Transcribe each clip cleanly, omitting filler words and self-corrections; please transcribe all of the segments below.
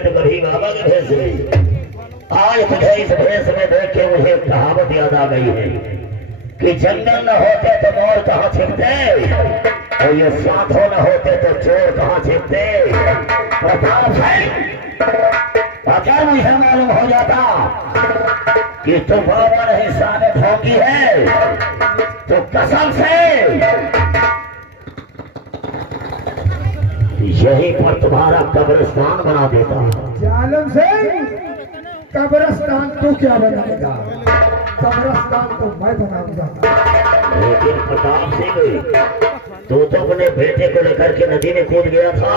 तो कभी बाबा के भेष में। आज तुझे इस भेष में देख के मुझे कहावत याद आ गई है कि जंगल न होते तो मोर कहाँ छिपते, और ये साधु न होते तो चोर कहाँ छिपते। प्रताप सिंह, अगर मुझे मालूम हो जाता कि तुम बाबा नहीं साने ठोकी है तो कसम से यही पर तुम्हारा कब्रिस्तान बना देता। जालिम सिंह, कब्रिस्तान तू क्या बनाएगा? कब्रिस्तान तो मैं बनाऊंगा। लेकिन प्रताप सिंह, तू तो अपने बेटे को लेकर के नदी में कूद गया था।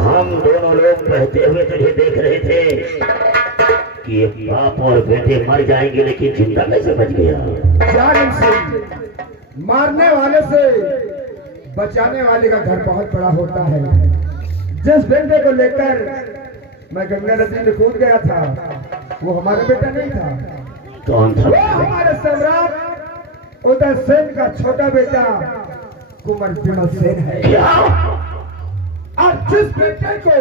हम दोनों लोग बहते हुए तुझे देख रहे थे कि बाप और बेटे मर जाएंगे, लेकिन जिंदा कैसे बच गया? जालिम सिंह, मारने वाले से बचाने वाले का घर बहुत बड़ा होता है। जिस बेटे को लेकर मैं गंगा नदी में कूद गया था वो हमारा बेटा नहीं था। कौन था? वो हमारे सम्राट उदय सेन का छोटा बेटा कुंवर विमल सेन है। क्या? और जिस बेटे को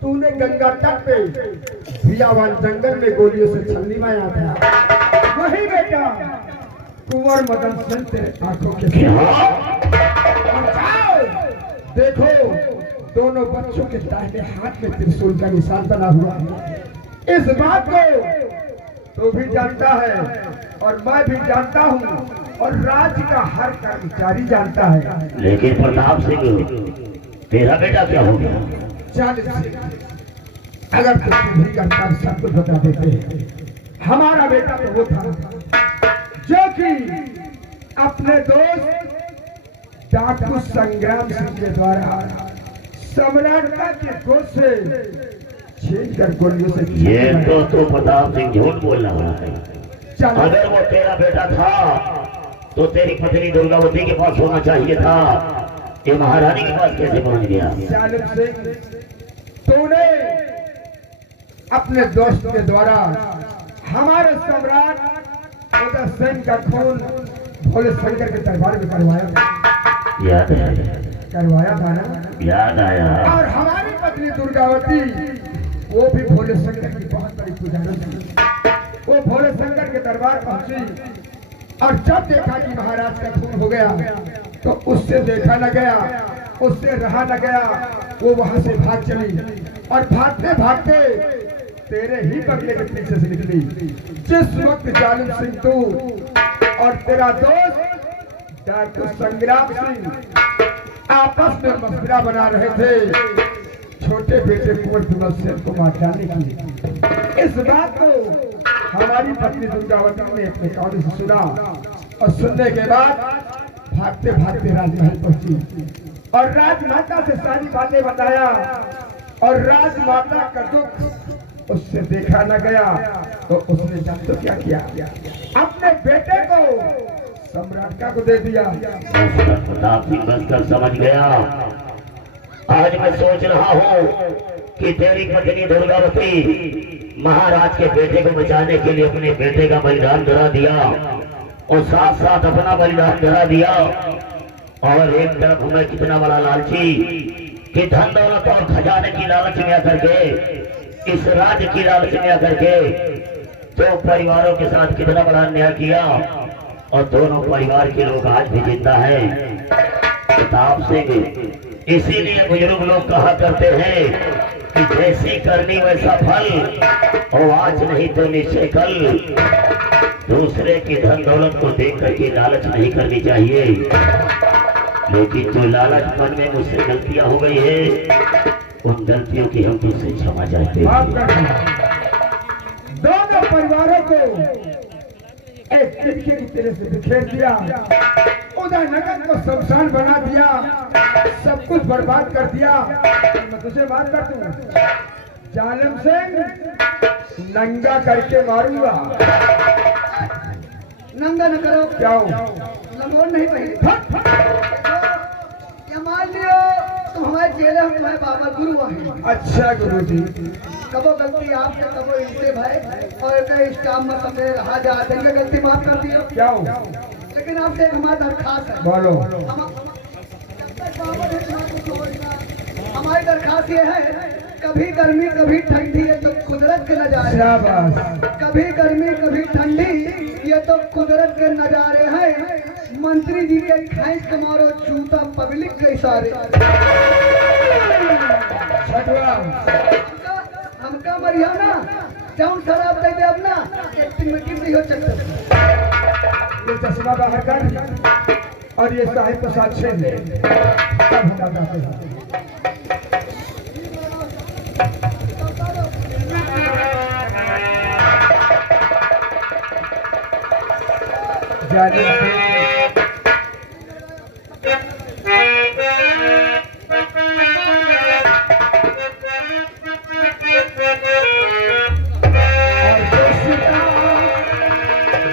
तूने गंगा तट पे भियावान जंगल में गोलियों से छलनी मारा था, वही बेटा कुंवर मदन सेन तेरे आंखों के देखो, दोनों बच्चों के दाहिने हाथ में त्रिशूल का निशान बना हुआ है। इस बात को तू भी जानता है और मैं भी जानता हूँ और राज्य का हर कर्मचारी जानता है। लेकिन प्रताप सिंह, तेरा बेटा क्या हो गया? जालिम सिंह, अगर तुम भी करता सब कुछ बता देते। हमारा बेटा तो वो था जो कि अपने दोस्त डाकू संग्राम सिंह के द्वारा सम्राटता के गोद से छीन कर गोलियों से ये तो तू प्रताप सिंह झूठ बोल रहा है। अगर वो तेरा बेटा था तो तेरी पत्नी दुर्गावती के पास होना चाहिए था। ये महारानी के पास कैसे पहुंच गया? जालिम सिंह, तूने अपने दोस्त के द्वारा हमारे सम्राट उदय सेन का खून भोले शंकर के दरबार में करवाया। याद है? करवाया था ना? याद आया। और हमारी पत्नी दुर्गावती वो भी भोले शंकर की बहुत बड़ी पुजारी थी। वो भोले शंकर के दरबार पहुंची और जब देखा कि महाराज का खून हो गया तो उससे देखा न गया, उससे रहा न गया। वो वहां से भाग चली और भागते भागते तेरे ही बंगले के पीछे से निकली। जिस वक्त जालिम सिंह तू और तेरा दोस्त डाकू संग्राम सिंह आपस में मसला बना रहे थे छोटे बेटे कुंवर विमल सेन को मार डालने की, इस बात को हमारी पत्नी दुर्गावती ने अपने कानों से सुना और सुनने के बाद भागते भागते राजमहल पहुंची और राजमाता से सारी बातें बताया। और राजमाता का दुख उससे देखा न गया तो उसने जब तो क्या किया, अपने बेटे को सम्राटका को दे दिया। प्रताप सिंह बसकर समझ गया। आज मैं सोच रहा हूँ कि तेरी पत्नी दुर्गावती महाराज के बेटे को बचाने के लिए अपने बेटे का बलिदान करा दिया और साथ साथ अपना बलिदान करा दिया। और एक तरफ मैं कितना बड़ा लालची कि धन दौलत और खजाने की लालच में आकर के, इस राज्य की लालच में आकर के दो परिवारों के साथ कितना बड़ा अन्याय किया और दोनों परिवार के लोग आज भी जिंदा है। प्रताप सिंह, इसीलिए बुजुर्ग लोग कहा करते हैं कि जैसी करनी वैसा फल, और आज नहीं तो निश्चय कल। दूसरे की धन दौलत को देख करके लालच नहीं करनी चाहिए, लेकिन जो लालच मन में मुझसे गलतियां हो गई है उन गलतियों की हम तुझसे क्षमा चाहते हैं। दोनों परिवारों को एक तिनके की तरह से बिखेर दिया, उदय नगर को शमशान बना दिया, सब कुछ बर्बाद कर दिया। मैं तुझे बात कर दूं, जालिम सिंह, नंगा करके मारूंगा। नंगा न करो, क्या हो? लंगोट नहीं पहले। या मान लियो तुम हमारे चेले, हम तुम्हारे बाबा गुरु हैं। अच्छा गुरु जी, कबो गलती आपसे कबो इनसे भाई, और इस काम में समझे रहा जा देंगे, गलती माफ कर दियो। क्या हो? लेकिन आपसे एक हमारा दरखास्त है। बोलो। हमारी दरखास्त ये है कभी गर्मी कभी ठंडी, ये तो कुदरत के नजारे। शाबाश। कभी गर्मी कभी ठंडी, ये तो कुदरत के नजारे हैं। मंत्री जी के खींच के मारो जूता पब्लिक के इशारे। छठवा हमका मरियाना जाऊं शराब दे दे अपना एक्टिंग में गिर हो चक्कर। ये चश्मा बाहर कर और ये साहिब प्रसाद छेद ले, तब हम बताते हैं।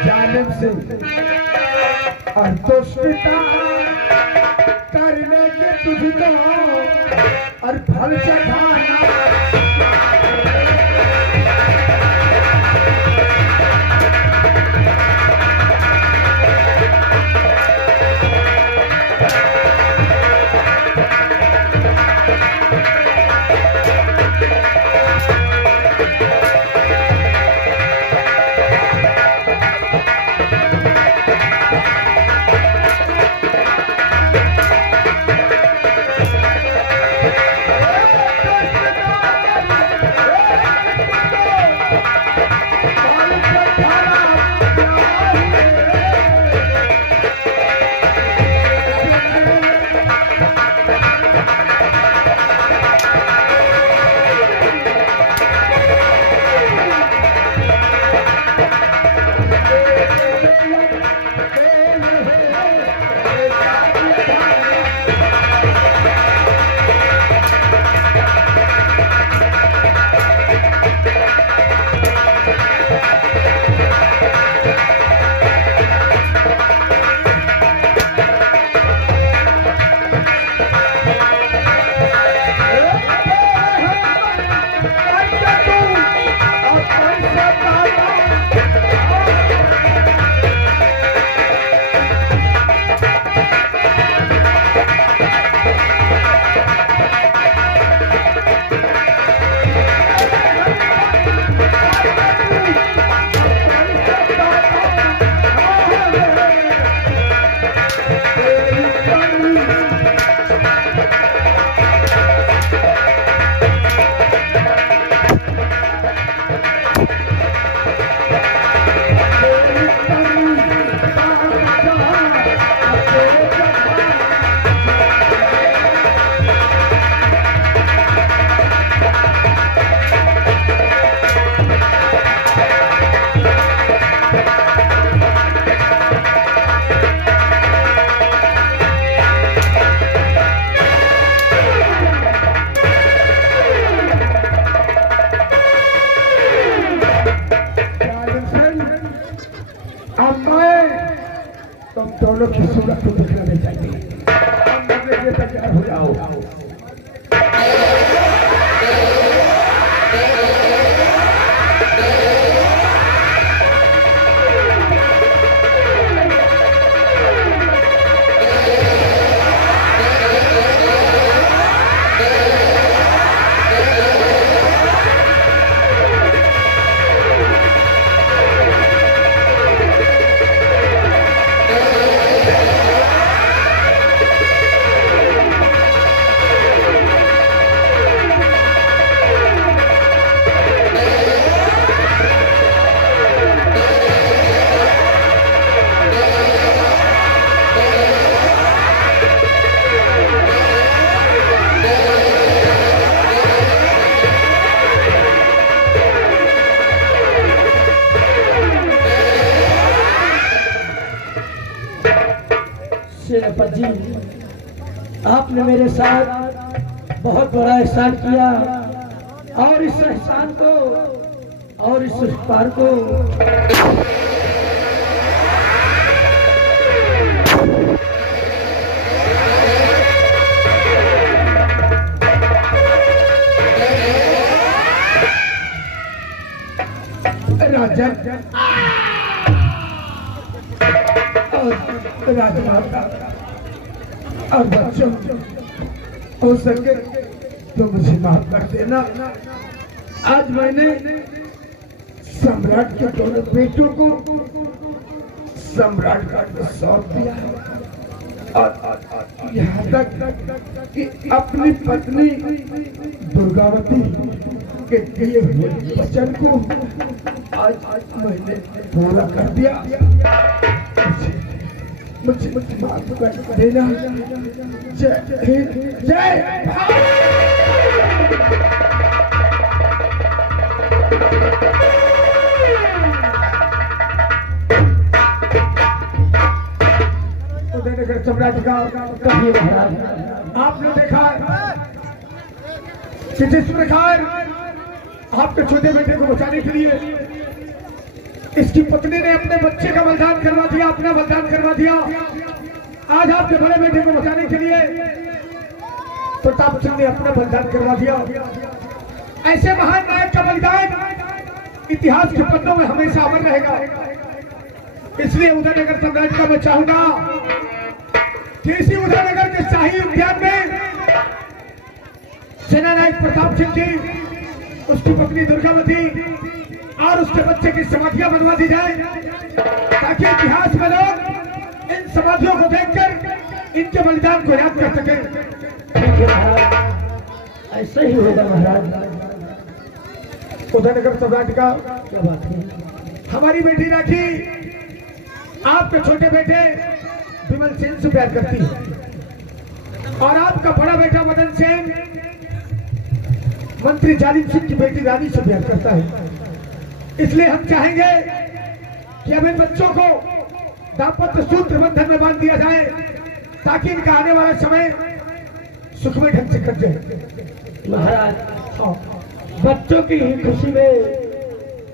जाने से और दुष्टता करने के तुझको और फल चढ़ाना। दोनों की सूरत को दिखलाने चाहिए। तैयार हो जाओ। सेनापति जी, आपने मेरे साथ बहुत बड़ा एहसान किया और इस एहसान को और इस उपकार को राजन और राजमाता और बच्चों हो सके तो मुझे माफ कर देना। आज मैंने सम्राट के दोनों बेटों को सम्राट का सौंप दिया और यहाँ तक कि अपनी पत्नी दुर्गावती के दिए हुए वचन को आज मैंने पूरा कर दिया। मुझे माफ कर देना। जय हिंद, जय भारत। उदयनगर सम्राट का कभी महाराज आपने देखा कि जिस प्रकार आपके छोटे बेटे को बचाने के लिए इसकी पत्नी ने अपने बच्चे का बलिदान करवा दिया, अपना बलिदान करवा दिया। आज आपके बड़े बेटे को बचाने के लिए प्रताप सिंह ने अपना बलिदान करवा दिया। ऐसे महान नायक का बलिदान इतिहास के पन्नों में हमेशा अमर रहेगा। इसलिए उदयनगर सम्राट का मैं चाहूंगा कि इसी उदयनगर के शाही उद्यान में सेना नायक प्रताप सिंह जी, उसकी पत्नी दुर्गावती और उसके बच्चे की समाधियां बनवा दी जाए, ताकि इतिहास में लोग इन समाधियों को देखकर इनके बलिदान को याद कर सके। ऐसा ही होगा महाराज। उदयनगर सम्राट का क्या बात है। हमारी बेटी राखी आपके छोटे बेटे विमल सेन से प्यार करती है और आपका बड़ा बेटा मदन सेन मंत्री जालिम सिंह की बेटी रानी से प्यार करता है। इसलिए हम चाहेंगे कि अब इन बच्चों को दाम्पत्य सूत्र बंधन में बांध दिया जाए, ताकि इनका आने वाला समय सुखमय ढंग से कट जाए। महाराज, बच्चों की ही खुशी में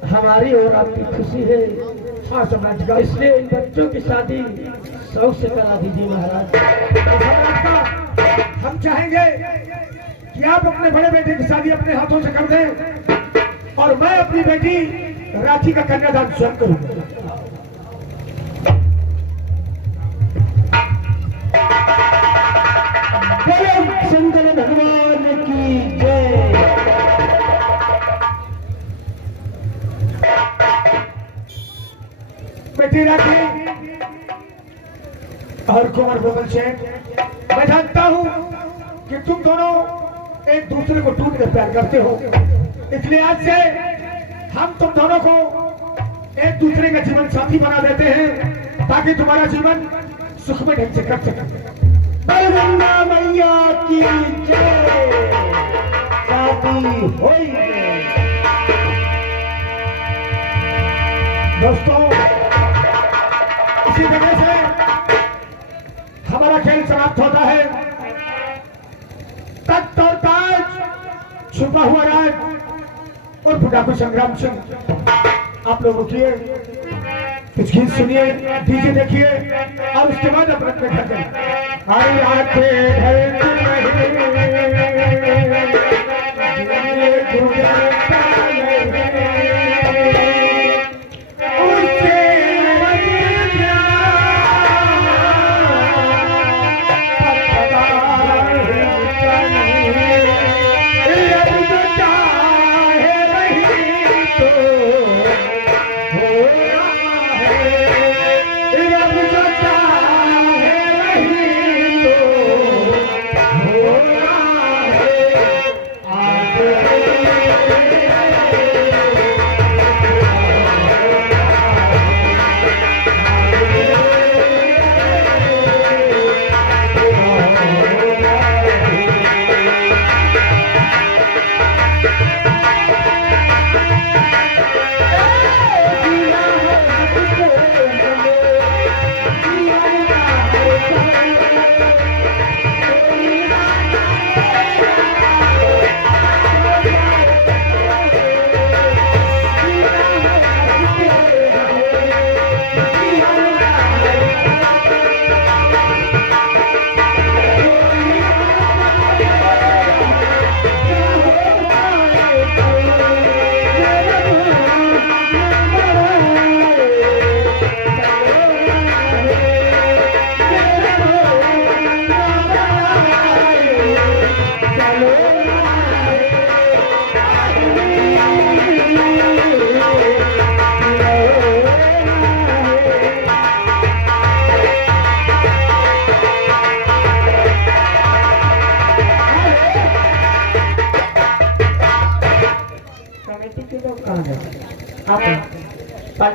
हमारी और आपकी खुशी है। हाँ सम्राट का, इसलिए इन बच्चों की शादी शौक से करा दीजिए महाराज। सम्राट का हम चाहेंगे कि आप अपने बड़े बेटे की शादी अपने हाथों से कर दें और मैं अपनी बेटी राखी का कन्यादान स्वयं करूंगा। शंकर भगवान की जय। बेटी राखी और कुंवर विमल सेन, मैं जानता हूं कि तुम दोनों एक दूसरे को टूट कर प्यार करते हो। इसलिए आज से हम तुम दोनों को एक दूसरे का जीवन साथी बना देते हैं, ताकि तुम्हारा जीवन सुखमय ढंग से कट सके। गंगा मैया की जय। शादी होई। दोस्तों, इसी तरह से हमारा खेल समाप्त होता है। तख्त और ताज, छुपा हुआ राज और डाकू संग्राम सिंह। आप लोग रुकिए, कुछ गीत सुनिए, डीजे देखिए और उसके बाद अपने घर जाइए। आई आते है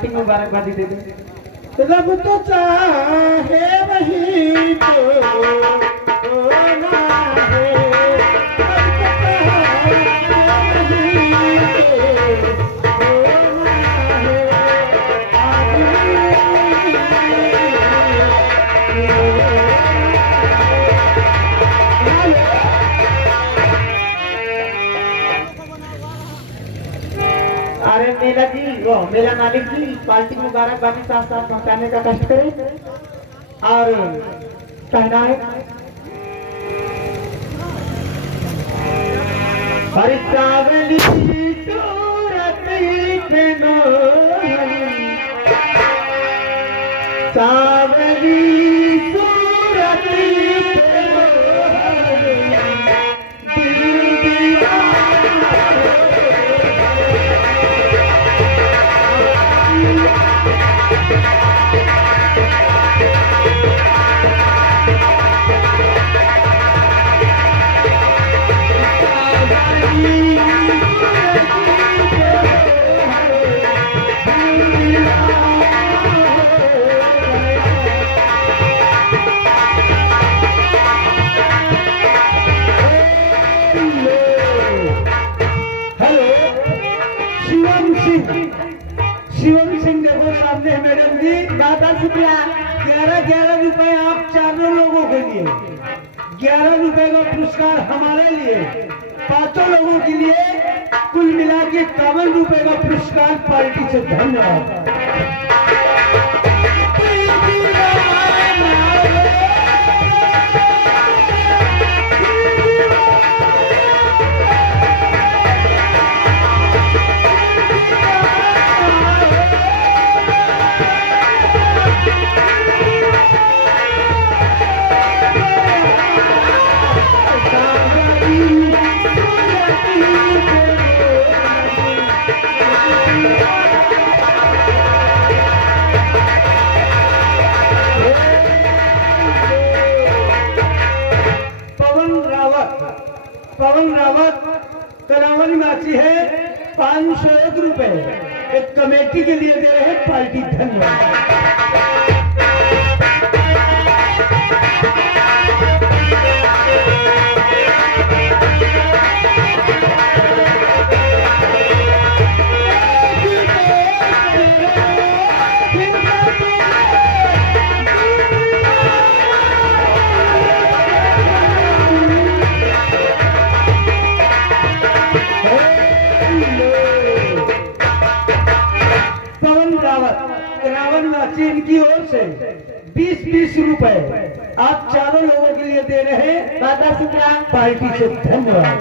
पार्टी में मुबारकबादी दे दे। रब तो चाहे वही तो होना है, रब तो चाहे वही तो होना है। अरे मेला जी, वो मेला मालिक जी पार्टी में मुबारकबादी साथ साथ पहुंचाने का कष्ट करें और कहना है हरि सावली सूरत पे मोहन, सावली सूरत पे मोहन, दिल दीवाना शिवम सिंह देखो सामने मैडम जी, बहुत शुक्रिया। 11 रुपए आप चारों लोगों के लिए, 11 रुपए का पुरस्कार हमारे लिए, 5 लोगों के लिए कुल मिला के 51 रुपए का पुरस्कार पार्टी से। धन्यवाद। पवन रावत कलावनी माची है, 501 रुपए एक कमेटी के लिए दे रहे हैं पार्टी। धन्यवाद। इनकी ओर से 20 रुपए आप चारों लोगों के लिए दे रहे हैं, दादा शुक्रिया पार्टी से। धन्यवाद।